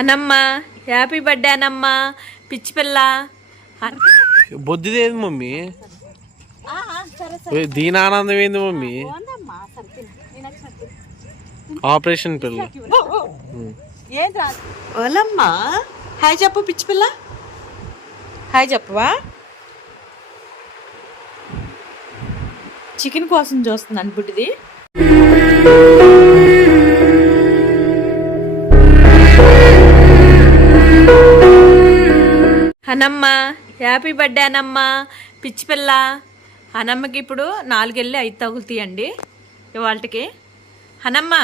అనమ్మ happy birthday అనమ్మ పిచ్చి పిల్ల. బొద్దుదేది మమ్మీ? దీని ఆనందం ఏంది మమ్మీ? ఆపరేషన్ పిల్ల. ఓలమ్మ హాయ్ చెప్పు పిచ్చి పిల్ల. హాయ్ చెప్పవా? చికెన్ కోసం చూస్తున్నాను బుడ్డిది. అనమ్మ హ్యాపీ బర్త్డే అనమ్మ పిచ్చి పిల్ల. అనమ్మకి ఇప్పుడు నాలుగెళ్ళి ఐదు తగులుతాయండి ఇవాళకి అనమ్మ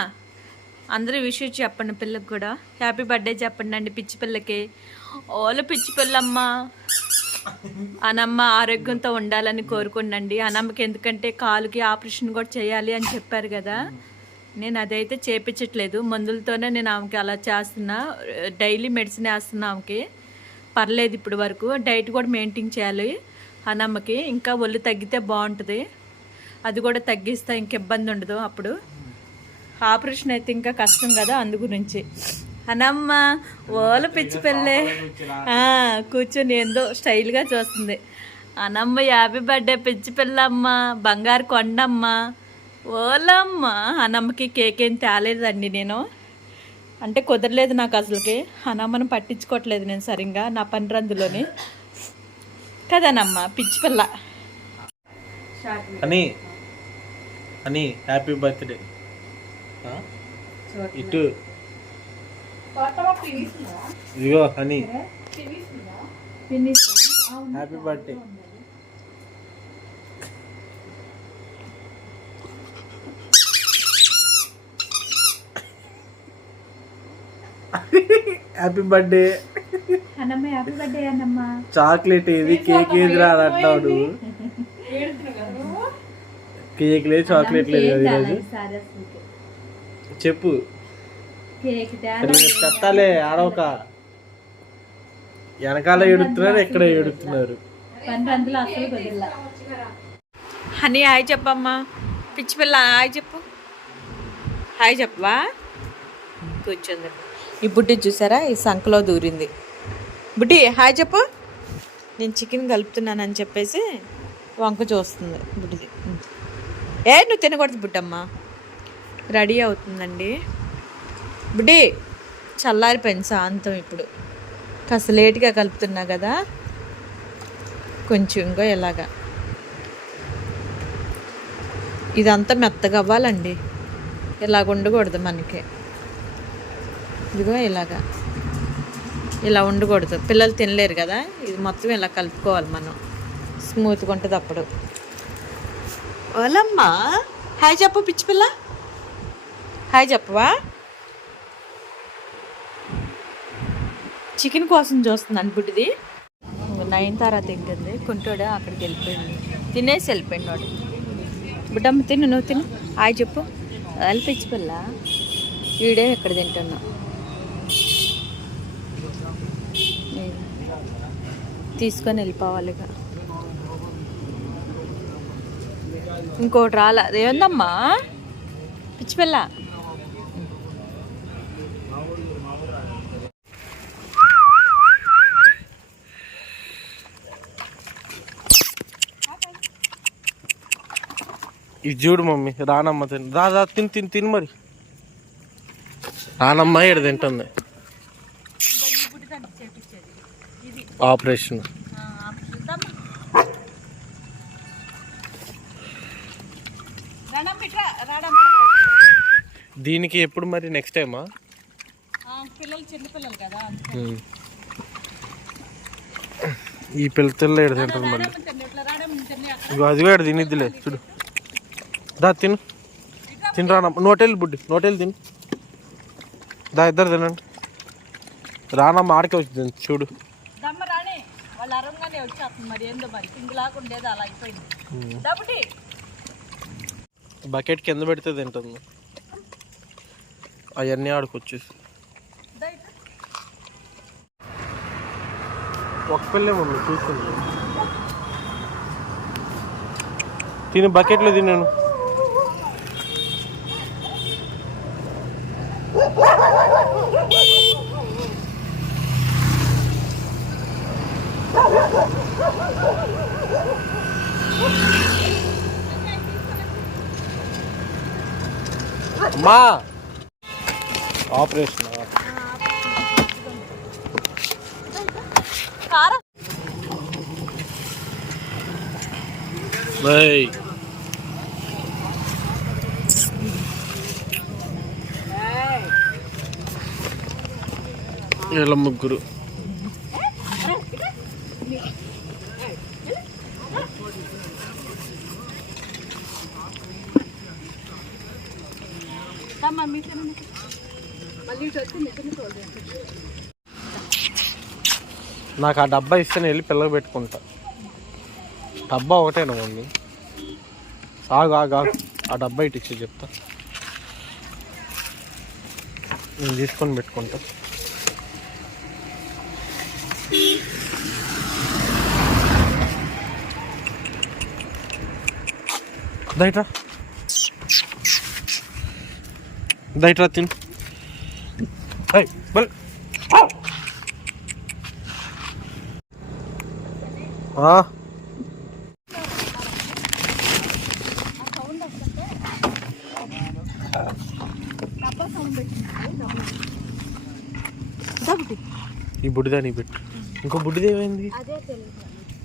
అందరూ విషయం చెప్పండి పిల్లకి కూడా. హ్యాపీ బర్త్డే చెప్పండి అండి పిచ్చి పిల్లకి. ఓలు పిచ్చి పిల్లమ్మ. అనమ్మ ఆరోగ్యంతో ఉండాలని కోరుకుండండి. అనమ్మకి ఎందుకంటే కాలుకి ఆపరేషన్ కూడా చేయాలి అని చెప్పారు కదా. నేను అదైతే చేపించట్లేదు. మందులతోనే నేను ఆమెకి అలా చేస్తున్నా. డైలీ మెడిసిన్ వేస్తున్నా ఆమెకి. పర్లేదు ఇప్పుడు వరకు. డైట్ కూడా మెయింటైన్ చేయాలి అన్నమ్మకి ఇంకా ఒళ్ళు తగ్గితే బాగుంటుంది. అది కూడా తగ్గిస్తే ఇంక ఇబ్బంది ఉండదు అప్పుడు. ఆపరేషన్ అయితే ఇంకా కష్టం కదా అందు గురించి. అనమ్మ ఓల పిచ్చి పెళ్ళే. కూర్చొని ఏందో స్టైల్గా చూస్తుంది. అనమ్మ యాభై బర్త్డే పిచ్చి పిల్లమ్మ బంగారు కొండమ్మ. ఓలమ్మ అనమ్మకి కేక్ ఏం తేలేదండి నేను. అంటే కుదరలేదు నాకు అసలుకి. అనమ్మను పట్టించుకోవట్లేదు నేను సరిగ్గా నా పని రందులోని. కదనమ్మ పిచ్చి పిల్ల. అని అని హ్యాపీ బర్త్డే. ఇటు. ఇదిగో అని happy birthday. Happy birthday chocolate ఏది? కేక్ ఏది రా అని అంటున్నాడు కేక్ లేదు చాక్లెట్ లేదు కదా ఈరోజు. చెప్పు. కేక్ చెత్తాలే ఆడవక. వెనకాల ఏడుతున్నారు ఎక్కడ ఏడుతున్నారు? హనీ హాయ్ చెప్పమ్మా. పిచ్చి పిల్ల హాయ్ చెప్పు. హాయ్ చెప్పవా? కూర్చుంది ఈ బుడ్డి చూసారా? ఈ సంఖలో దూరింది. బుడ్డి హాయ్ చెప్పు. నేను చికెన్ కలుపుతున్నానని చెప్పేసి వంక చూస్తుంది బుడ్డిది ఏ నువ్వు తినకూడదు బుడ్డమ్మ. రెడీ అవుతుందండి. బుడ్డి చల్లారిపోయింది శాంతం ఇప్పుడు. కాస్త లేట్గా కలుపుతున్నా కదా. కొంచెం ఇంకో ఇలాగా. ఇదంతా మెత్తగా అవ్వాలండి. ఇలాగ ఉండకూడదు మనకి. ఇదిగో ఇలాగా. ఇలా ఉండకూడదు పిల్లలు తినలేరు కదా? ఇది మొత్తం ఇలా కలుపుకోవాలి మనం. స్మూత్గా ఉంటుంది అప్పుడు. ఓలమ్మా హాయ్ చెప్పు పిచ్చి పిల్ల. హాయ్ చెప్పవా? చికెన్ కోసం చూస్తున్నాను బుడ్డిది. నైన్ తర్వాత తింటుంది. కుంటోడు అక్కడికి వెళ్ళిపోయింది తినేసి వెళ్ళిపోయింది వాడు. బుడ్డమ్మ తిను నువ్వు తిను. హాయ్ చెప్పు. వెళ్ళి పిచ్చి పిల్ల. వీడే ఇక్కడ తింటున్నావు తీసుకొని వెళ్ళిపోవాలి ఇక. ఇంకోటి రాలా. అదేందమ్మా పిచ్చి పిల్ల. ఇది చూడు మమ్మీ రానమ్మ తిని రా రా తిని తిని తిని మరి. రానమ్మ ఇక్కడ తింటుంది? ఆపరేషన్. దీనికి ఎప్పుడు మరి నెక్స్ట్ టైమా పిల్లలు చిన్న పిల్లలు కదా ఈ పిల్లలు తింటుంది మళ్ళీ. అదిగో ఇక్కడ తినిద్దిలే చూడు. దా తిను. తిని రానమ్మ. నోటెళ్ళి బుడ్డి నోటెళ్ళి తిను. దా ఇద్దరు తినండి. రానమ్మ ఆడికే వచ్చింది చూడు. వాళ్ళు అరంగానే వచ్చేస్తుంది మరి ఏందో మరి. కింద లాకుండేది అలా అయిపోయింది. డబ్బుటి బకెట్ కింద పెడితే తింటుంది. అవన్నీ ఆడుకొచ్చేసి. ఒక పిల్లే మమ్మీ చూస్తుంది తిని బకెట్లో తిన్నాను మా ఆపరేషన్. కారం వీళ్ళ ముగ్గురు. నాకు ఆ డబ్బా ఇస్తే నేను వెళ్ళి పిల్లలు పెట్టుకుంటా. డబ్బా ఒకటేనా మమ్మీ? ఆగు ఆగు ఆగు. ఆ డబ్బా ఇటు ఇచ్చి చెప్తా. నేను తీసుకొని పెట్టుకుంటా. దయట్రా దయట్రా తిను హై బల్ ఈ బుడ్డిదా నీ పెట్టు. ఇంకో బుడ్డిది ఏమైంది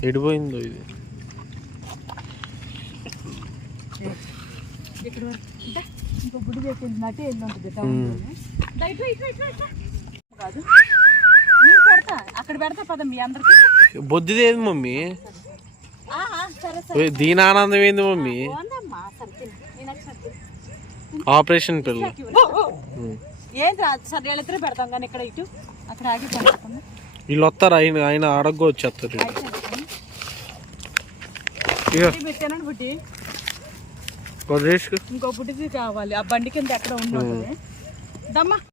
ఎడిపోయిందో ఇది? ఇంకో గుడి ఉంటుంది కాదు. పెడతా అక్కడ పెడతా పద మీ అందరికి. బొద్దిది ఏది మమ్మీ? దీని ఆనందం ఏంది మమ్మీ. ఆపరేషన్ పిల్ల. ఏం రాదు సరే వీళ్ళిద్దరే పెడతాం కానీ ఇక్కడ ఇటు. అక్కడ ఆగి వీళ్ళు వస్తారు ఆయన ఆయన అడగ వచ్చేస్తారు ఇక ఇంకో బుడ్డిది కావాలి. ఆ బండి కింద ఎక్కడ ఉంటుంది దమ్మా.